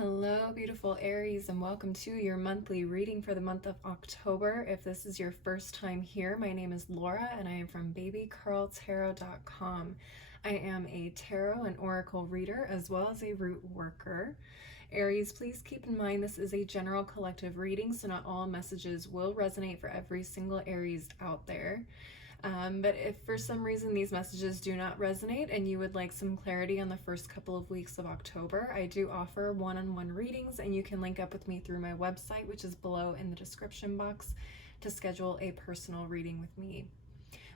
Hello, beautiful Aries, and welcome to your monthly reading for the month of October. If this is your first time here, my name is Laura, and I am from babycurltarot.com. I am a tarot and oracle reader, as well as a root worker. Aries, please keep in mind this is a general collective reading, so not all messages will resonate for every single Aries out there. But if for some reason these messages do not resonate and you would like some clarity on the first couple of weeks of October, I do offer one-on-one readings, and you can link up with me through my website, which is below in the description box, to schedule a personal reading with me.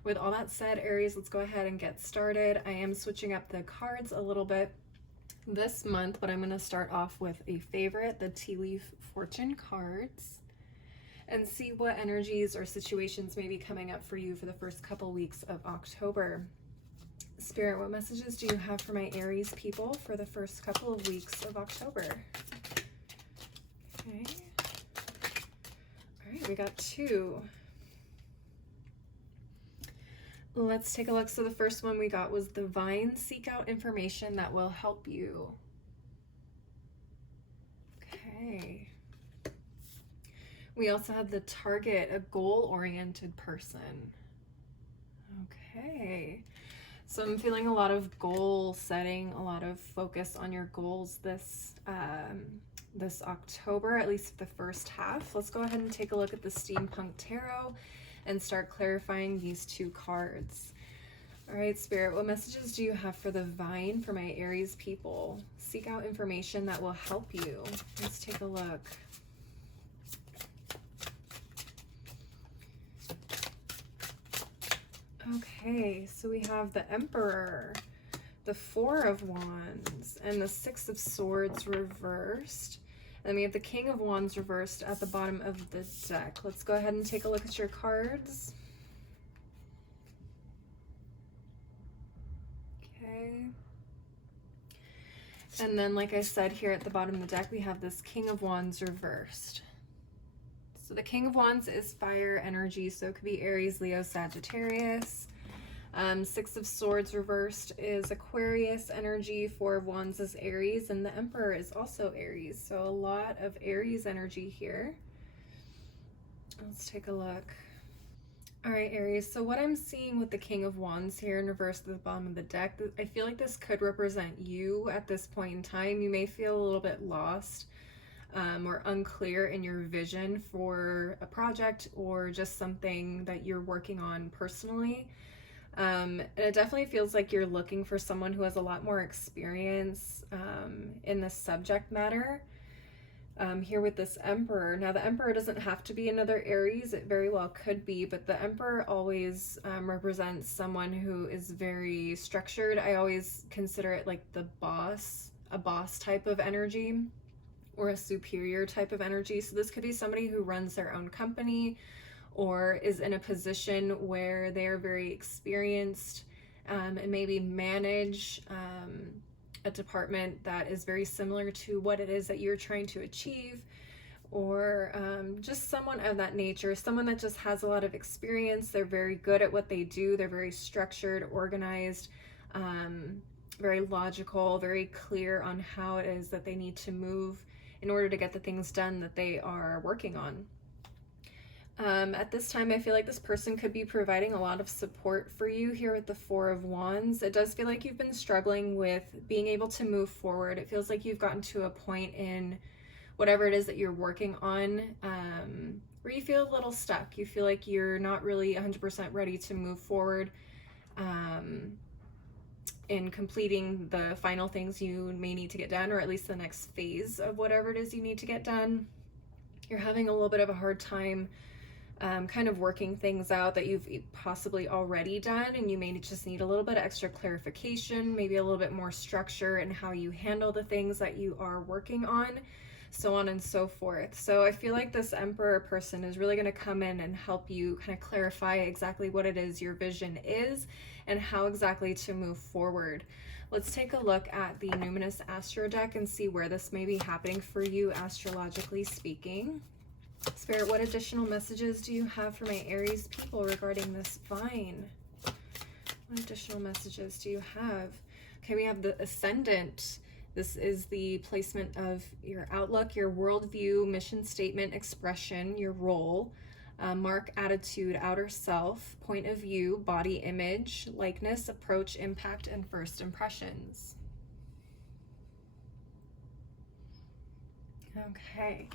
With all that said, Aries, let's go ahead and get started. I am switching up the cards a little bit this month, but I'm going to start off with a favorite, the Tea Leaf Fortune cards, and see what energies or situations may be coming up for you for the first couple weeks of October. Spirit, what messages do you have for my Aries people for the first couple of weeks of October? Okay. All right, we got two. Let's take a look. So the first one we got was divine. Seek out information that will help you. Okay. We also had the Target, a goal-oriented person. Okay. So I'm feeling a lot of goal setting, a lot of focus on your goals this October, at least the first half. Let's go ahead and take a look at the Steampunk Tarot and start clarifying these two cards. All right, Spirit, what messages do you have for the Vine for my Aries people? Seek out information that will help you. Let's take a look. Okay, so we have the Emperor, the Four of Wands, and the Six of Swords reversed. And then we have the King of Wands reversed at the bottom of the deck. Let's go ahead and take a look at your cards. Okay. And then, like I said, here at the bottom of the deck, we have this King of Wands reversed. So the King of Wands is fire energy, so it could be Aries, Leo, Sagittarius. Six of Swords reversed is Aquarius energy. Four of Wands is Aries, and the Emperor is also Aries. So a lot of Aries energy here. Let's take a look. All right, Aries, so what I'm seeing with the King of Wands here in reverse at the bottom of the deck, I feel like this could represent you at this point in time. You may feel a little bit lost. Or unclear in your vision for a project or just something that you're working on personally. And it definitely feels like you're looking for someone who has a lot more experience in this subject matter. Here with this Emperor. Now, the Emperor doesn't have to be another Aries. It very well could be, but the Emperor always represents someone who is very structured. I always consider it like the boss, a boss type of energy, or a superior type of energy. So this could be somebody who runs their own company or is in a position where they are very experienced and maybe manage a department that is very similar to what it is that you're trying to achieve, or just someone of that nature, someone that just has a lot of experience. They're very good at what they do. They're very structured, organized, very logical, very clear on how it is that they need to move in order to get the things done that they are working on. At this time, I feel like this person could be providing a lot of support for you here with the Four of Wands. It does feel like you've been struggling with being able to move forward. It feels like you've gotten to a point in whatever it is that you're working on where you feel a little stuck. You feel like you're not really 100% ready to move forward in completing the final things you may need to get done, or at least the next phase of whatever it is you need to get done. You're having a little bit of a hard time kind of working things out that you've possibly already done, and you may just need a little bit of extra clarification, maybe a little bit more structure in how you handle the things that you are working on, so on and so forth. So I feel like this Emperor person is really going to come in and help you kind of clarify exactly what it is your vision is and how exactly to move forward. Let's take a look at the Numinous Astro deck and see where this may be happening for you, astrologically speaking. Spirit, what additional messages do you have for my Aries people regarding this Vine? What additional messages do you have? Okay, we have the Ascendant, This is the placement of your outlook, your worldview, mission statement, expression, your role, mark, attitude, outer self, point of view, body image, likeness, approach, impact, and first impressions. Okay,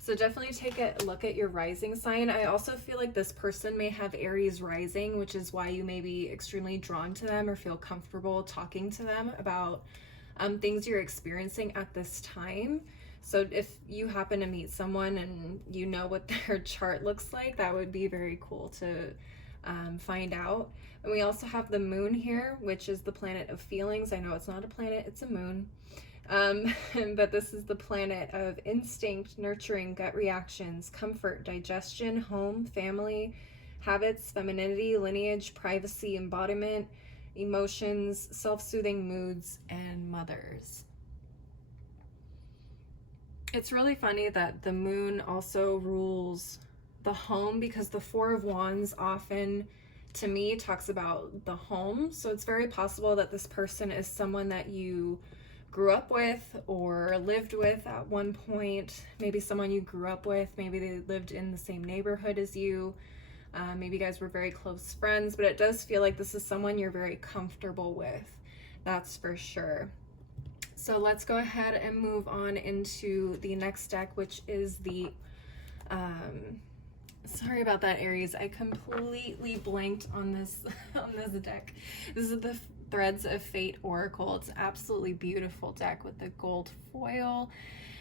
so definitely take a look at your rising sign. I also feel like this person may have Aries rising, which is why you may be extremely drawn to them or feel comfortable talking to them about things you're experiencing at this time. So if you happen to meet someone and you know what their chart looks like, that would be very cool to find out. And we also have the moon here, which is the planet of feelings. I know it's not a planet, it's a moon. But this is the planet of instinct, nurturing, gut reactions, comfort, digestion, home, family, habits, femininity, lineage, privacy, embodiment, emotions, self-soothing moods, and mothers. It's really funny that the moon also rules the home, because the Four of Wands often, to me, talks about the home. So it's very possible that this person is someone that you grew up with or lived with at one point. Maybe someone you grew up with, maybe they lived in the same neighborhood as you. Maybe you guys were very close friends, but it does feel like this is someone you're very comfortable with. That's for sure. So let's go ahead and move on into the next deck, which is the, sorry about that, Aries. I completely blanked on this, on this deck. This is the Threads of Fate Oracle. It's an absolutely beautiful deck with the gold foil.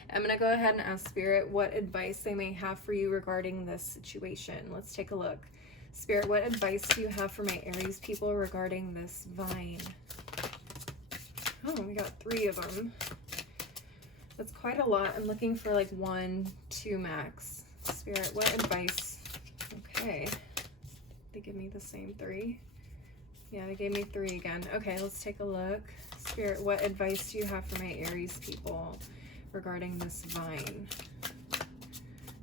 I'm going to go ahead and ask Spirit what advice they may have for you regarding this situation. Let's take a look. Spirit, what advice do you have for my Aries people regarding this vine? Oh, we got 3 of them. That's quite a lot. I'm looking for like 1, 2 max. Spirit, what advice? Okay. They give me the same 3. Yeah, they gave me 3 again. Okay, let's take a look. Spirit, what advice do you have for my Aries people regarding this vine?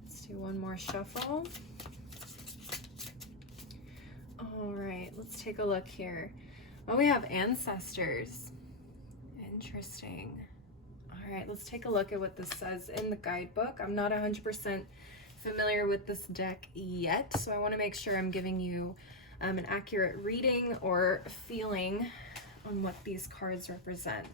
Let's do one more shuffle. All right, let's take a look here. Oh, we have ancestors. Interesting. All right, let's take a look at what this says in the guidebook. I'm not 100% familiar with this deck yet, so I want to make sure I'm giving you an accurate reading or feeling on what these cards represent.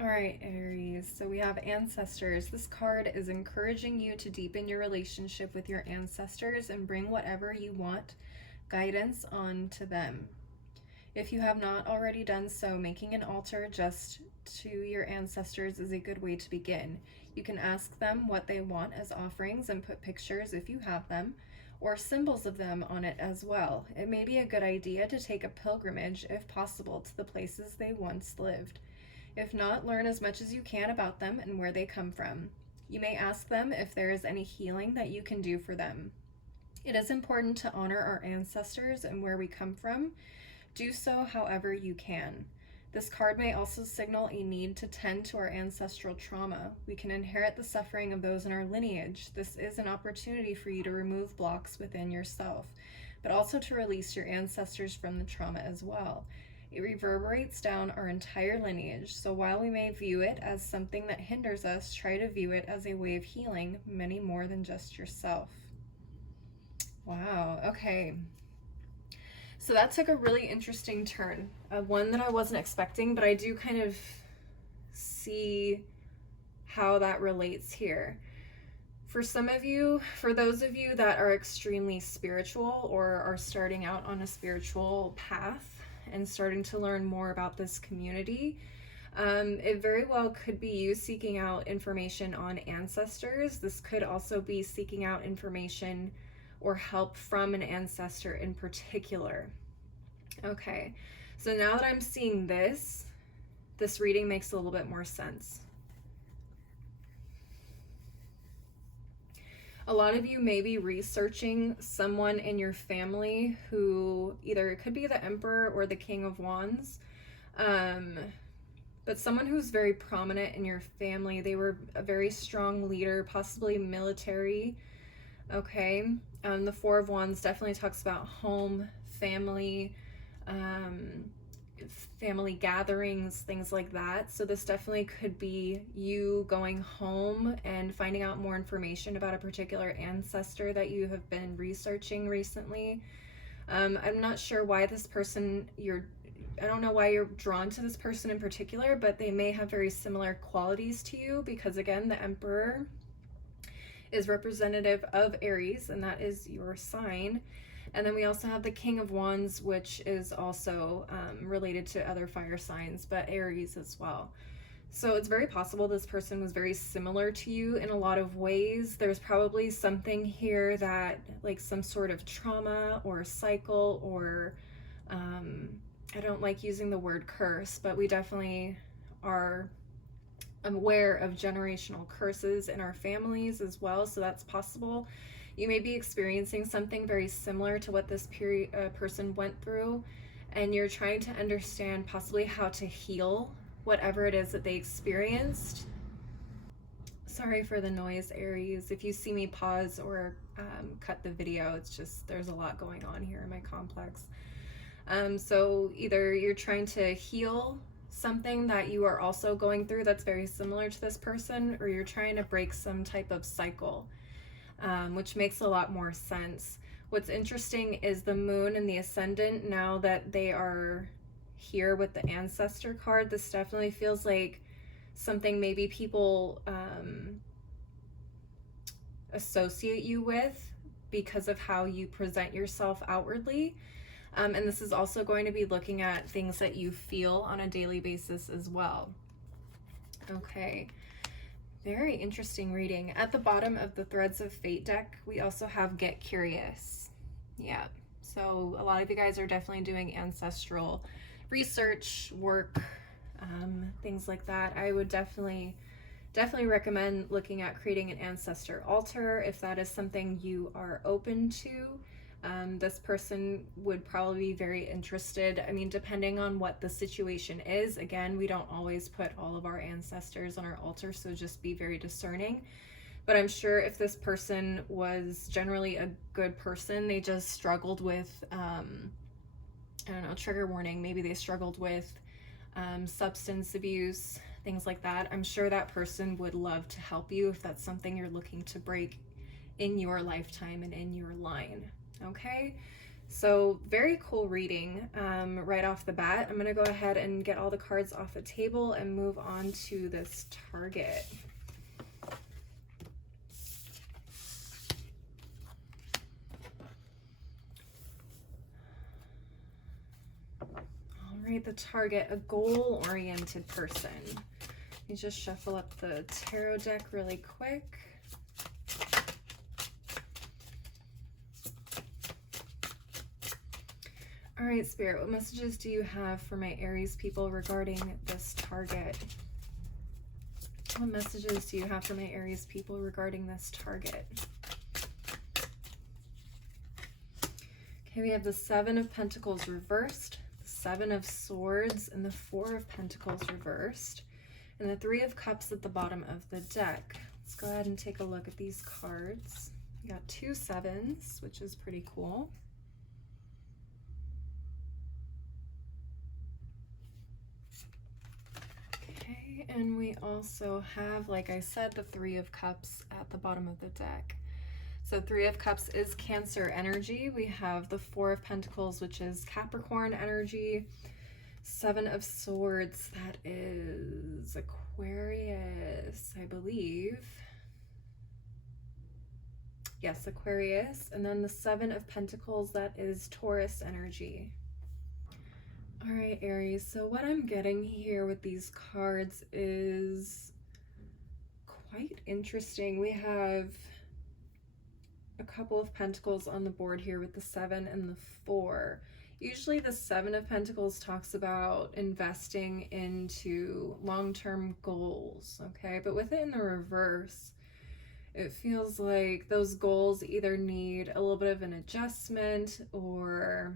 All right, Aries, so we have ancestors. This card is encouraging you to deepen your relationship with your ancestors and bring whatever you want guidance on to them. If you have not already done so, making an altar just to your ancestors is a good way to begin. You can ask them what they want as offerings and put pictures, if you have them, or symbols of them on it as well. It may be a good idea to take a pilgrimage, if possible, to the places they once lived. If not, learn as much as you can about them and where they come from. You may ask them if there is any healing that you can do for them. It is important to honor our ancestors and where we come from. Do so however you can. This card may also signal a need to tend to our ancestral trauma. We can inherit the suffering of those in our lineage. This is an opportunity for you to remove blocks within yourself, but also to release your ancestors from the trauma as well. It reverberates down our entire lineage, so while we may view it as something that hinders us, try to view it as a way of healing many more than just yourself. Wow, okay. So that took a really interesting turn, one that I wasn't expecting, but I do kind of see how that relates here. For some of you, for those of you that are extremely spiritual or are starting out on a spiritual path and starting to learn more about this community, it very well could be you seeking out information on ancestors. This could also be seeking out information or help from an ancestor in particular. Okay, so now that I'm seeing this reading makes a little bit more sense. A lot of you may be researching someone in your family who either it could be the Emperor or the King of Wands, but someone who's very prominent in your family. They were a very strong leader, possibly military. Okay, the Four of Wands definitely talks about home, family. family gatherings, things like that. So this definitely could be you going home and finding out more information about a particular ancestor that you have been researching recently. I'm not sure why this person I don't know why you're drawn to this person in particular, but they may have very similar qualities to you, because again, the Emperor is representative of Aries, and that is your sign. And then we also have the King of Wands, which is also related to other fire signs, but Aries as well. So it's very possible this person was very similar to you in a lot of ways. There's probably something here that, like some sort of trauma or cycle, or I don't like using the word curse, but we definitely are aware of generational curses in our families as well. So that's possible. You may be experiencing something very similar to what this person went through, and you're trying to understand possibly how to heal whatever it is that they experienced. Sorry for the noise, Aries. If you see me pause or cut the video, it's just there's a lot going on here in my complex. So either you're trying to heal something that you are also going through that's very similar to this person, or you're trying to break some type of cycle, which makes a lot more sense. What's interesting is the moon and the ascendant, now that they are here with the ancestor card, this definitely feels like something maybe people associate you with because of how you present yourself outwardly. And this is also going to be looking at things that you feel on a daily basis as well. Okay, very interesting reading. At the bottom of the Threads of Fate deck, we also have Get Curious. Yeah, so a lot of you guys are definitely doing ancestral research work, things like that. I would definitely recommend looking at creating an ancestor altar if that is something you are open to. This person would probably be very interested. I mean, depending on what the situation is, again, we don't always put all of our ancestors on our altar, so just be very discerning. But I'm sure if this person was generally a good person, they just struggled with, I don't know, trigger warning, maybe they struggled with substance abuse, things like that. I'm sure that person would love to help you if that's something you're looking to break in your lifetime and in your line. Okay, so very cool reading right off the bat. I'm gonna go ahead and get all the cards off the table and move on to this target. All right, the target, a goal-oriented person. Let me just shuffle up the tarot deck really quick. All right, Spirit, what messages do you have for my Aries people regarding this target? What messages do you have for my Aries people regarding this target? Okay, we have the Seven of Pentacles reversed, the Seven of Swords, and the Four of Pentacles reversed, and the Three of Cups at the bottom of the deck. Let's go ahead and take a look at these cards. We got two sevens, which is pretty cool. And we also have, like I said, the Three of Cups at the bottom of the deck. So Three of Cups is Cancer energy. We have the Four of Pentacles, which is Capricorn energy. Seven of Swords, that is Aquarius, I believe. Yes, Aquarius. And then the Seven of Pentacles, that is Taurus energy. All right, Aries, so what I'm getting here with these cards is quite interesting. We have a couple of Pentacles on the board here with the Seven and the Four. Usually the Seven of Pentacles talks about investing into long-term goals, okay? But with it in the reverse, it feels like those goals either need a little bit of an adjustment, or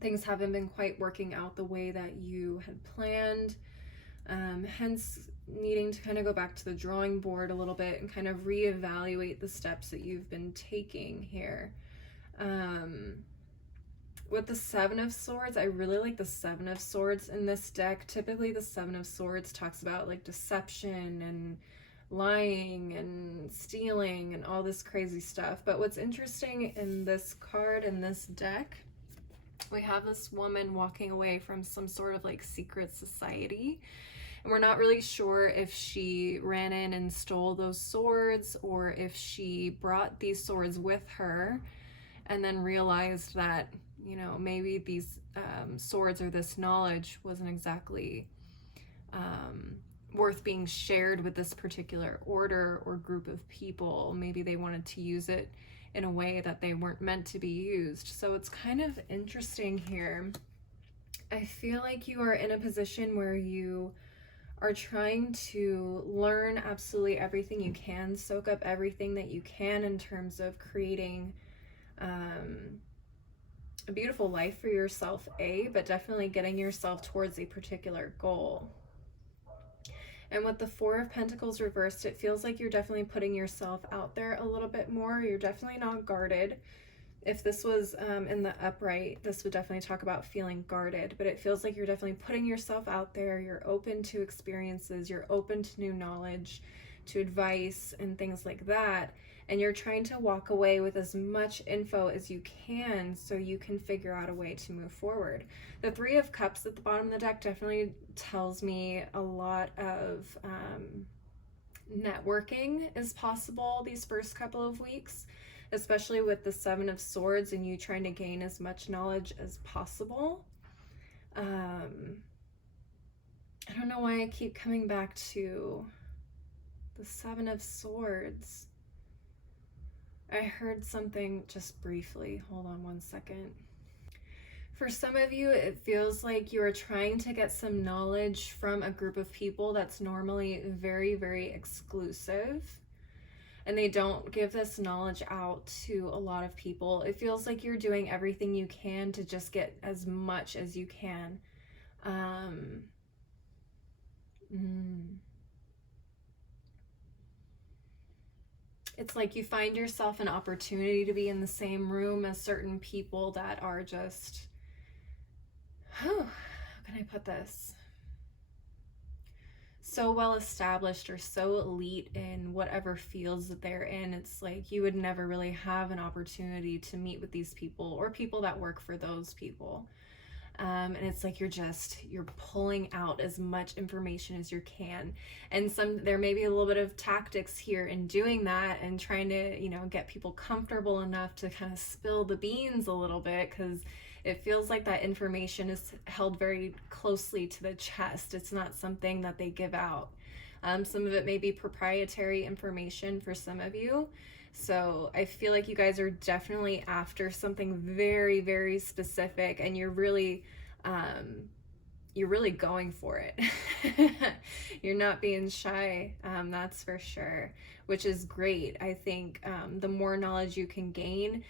things haven't been quite working out the way that you had planned, hence needing to kind of go back to the drawing board a little bit and kind of reevaluate the steps that you've been taking here. With the Seven of Swords, I really like the Seven of Swords in this deck. Typically, the Seven of Swords talks about like deception and lying and stealing and all this crazy stuff. But what's interesting in this card, in this deck, we have this woman walking away from some sort of like secret society. And we're not really sure if she ran in and stole those swords or if she brought these swords with her and then realized that, you know, maybe these swords or this knowledge wasn't exactly worth being shared with this particular order or group of people. Maybe they wanted to use it in a way that they weren't meant to be used. So it's kind of interesting here. I feel like you are in a position where you are trying to learn absolutely everything you can, soak up everything that you can in terms of creating a beautiful life for yourself, but definitely getting yourself towards a particular goal. And with the Four of Pentacles reversed, it feels like you're definitely putting yourself out there a little bit more. You're definitely not guarded. If this was in the upright, this would definitely talk about feeling guarded, but it feels like you're definitely putting yourself out there. You're open to experiences. You're open to new knowledge, to advice and things like that. And you're trying to walk away with as much info as you can so you can figure out a way to move forward. The Three of Cups at the bottom of the deck definitely tells me a lot of networking is possible these first couple of weeks, especially with the Seven of Swords and you trying to gain as much knowledge as possible. I don't know why I keep coming back to the Seven of Swords. I heard something just briefly. Hold on one second. For some of you, it feels like you are trying to get some knowledge from a group of people that's normally very, very exclusive. And they don't give this knowledge out to a lot of people. It feels like you're doing everything you can to just get as much as you can. It's like you find yourself an opportunity to be in the same room as certain people that are just, how can I put this? So well established or so elite in whatever fields that they're in. It's like you would never really have an opportunity to meet with these people or people that work for those people. And it's like you're pulling out as much information as you can. And there may be a little bit of tactics here in doing that and trying to, you know, get people comfortable enough to kind of spill the beans a little bit, because it feels like that information is held very closely to the chest. It's not something that they give out. Some of it may be proprietary information for some of you. So I feel like you guys are definitely after something very, very specific, and you're really going for it. You're not being shy, that's for sure, which is great. I think the more knowledge you can gain,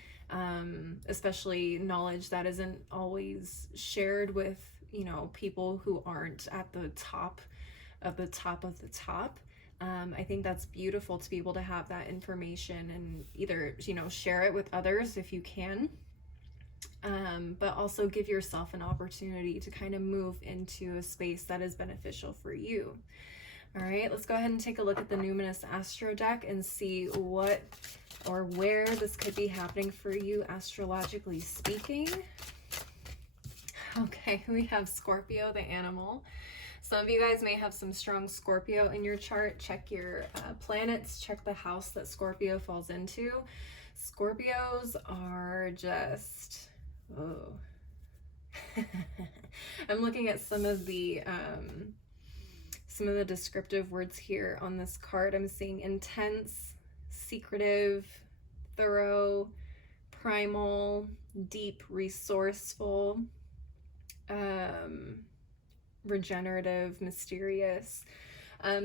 especially knowledge that isn't always shared with, you know, people who aren't at the top of the top of the top. I think that's beautiful to be able to have that information and either, you know, share it with others if you can, but also give yourself an opportunity to kind of move into a space that is beneficial for you. All right, let's go ahead and take a look at the Numinous Astro deck and see what or where this could be happening for you astrologically speaking. Okay, we have Scorpio, the animal. Some of you guys may have some strong Scorpio in your chart. Check your planets, check the house that Scorpio falls into. Scorpios are just, oh. I'm looking at some of the descriptive words here on this card. I'm seeing intense, secretive, thorough, primal, deep, resourceful, regenerative, mysterious.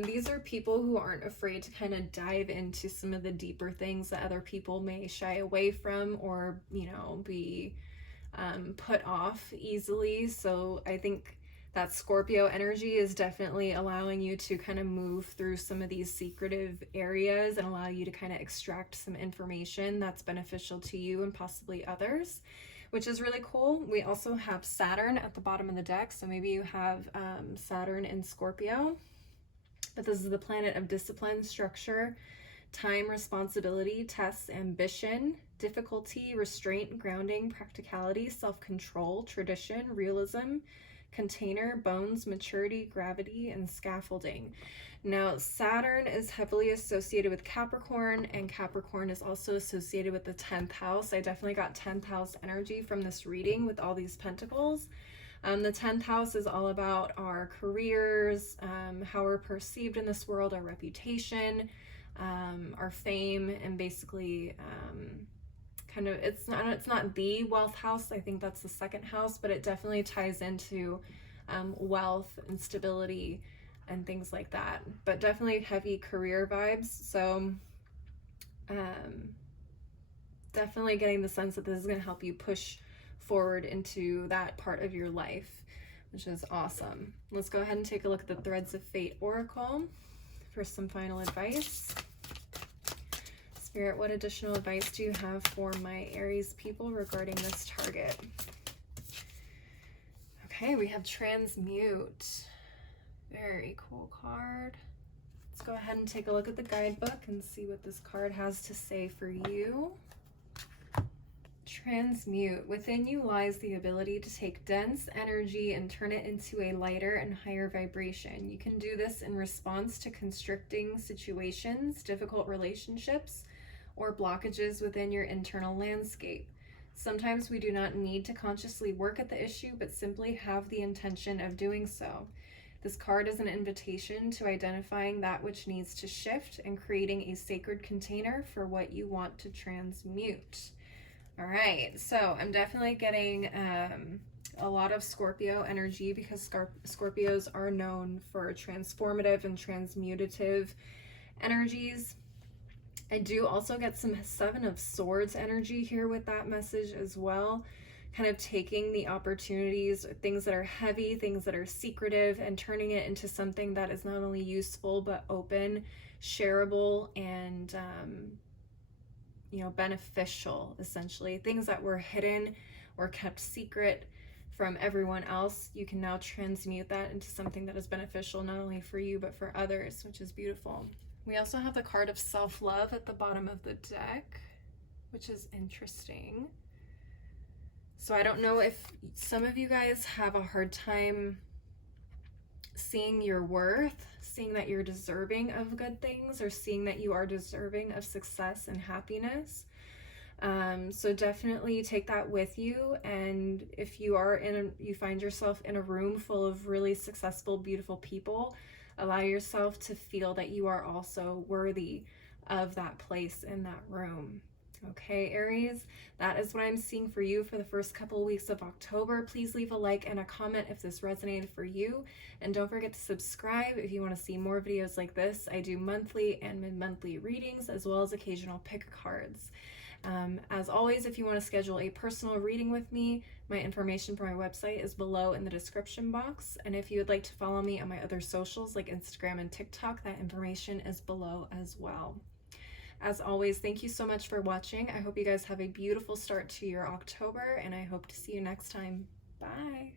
These are people who aren't afraid to kind of dive into some of the deeper things that other people may shy away from or, you know, be put off easily. So I think that Scorpio energy is definitely allowing you to kind of move through some of these secretive areas and allow you to kind of extract some information that's beneficial to you and possibly others. which is really cool. We also have Saturn at the bottom of the deck, so maybe you have Saturn in Scorpio, but this is the planet of discipline, structure, time, responsibility, tests, ambition, difficulty, restraint, grounding, practicality, self-control, tradition, realism, container, bones, maturity, gravity, and scaffolding. Now, Saturn is heavily associated with Capricorn, and Capricorn is also associated with the 10th house. I definitely got 10th house energy from this reading with all these pentacles. The 10th house is all about our careers, how we're perceived in this world, our reputation, our fame, and basically kind of, it's not the wealth house. I think that's the second house, but it definitely ties into wealth and stability and things like that, but definitely heavy career vibes. So definitely getting the sense that this is going to help you push forward into that part of your life, which is awesome. Let's go ahead and take a look at the Threads of Fate Oracle for some final advice. Spirit, what additional advice do you have for my Aries people regarding this target? Okay, we have Transmute. Very cool card. Let's go ahead and take a look at the guidebook and see what this card has to say for you. Transmute. Within you lies the ability to take dense energy and turn it into a lighter and higher vibration. You can do this in response to constricting situations, difficult relationships, or blockages within your internal landscape. Sometimes we do not need to consciously work at the issue, but simply have the intention of doing so. This card is an invitation to identifying that which needs to shift and creating a sacred container for what you want to transmute. All right, so I'm definitely getting a lot of Scorpio energy because Scorpios are known for transformative and transmutative energies. I do also get some Seven of Swords energy here with that message as well. Kind of taking the opportunities, things that are heavy, things that are secretive, and turning it into something that is not only useful, but open, shareable, and beneficial, essentially. Things that were hidden or kept secret from everyone else, you can now transmute that into something that is beneficial, not only for you, but for others, which is beautiful. We also have the card of self-love at the bottom of the deck, which is interesting. So I don't know if some of you guys have a hard time seeing your worth, seeing that you're deserving of good things, or seeing that you are deserving of success and happiness. So definitely take that with you. And if you are you find yourself in a room full of really successful, beautiful people, allow yourself to feel that you are also worthy of that place in that room. Okay, Aries, that is what I'm seeing for you for the first couple of weeks of October. Please leave a like and a comment if this resonated for you. And don't forget to subscribe if you want to see more videos like this. I do monthly and mid-monthly readings as well as occasional pick cards. As always, if you want to schedule a personal reading with me, my information for my website is below in the description box. And if you would like to follow me on my other socials like Instagram and TikTok, that information is below as well. As always, thank you so much for watching. I hope you guys have a beautiful start to your October, and I hope to see you next time. Bye.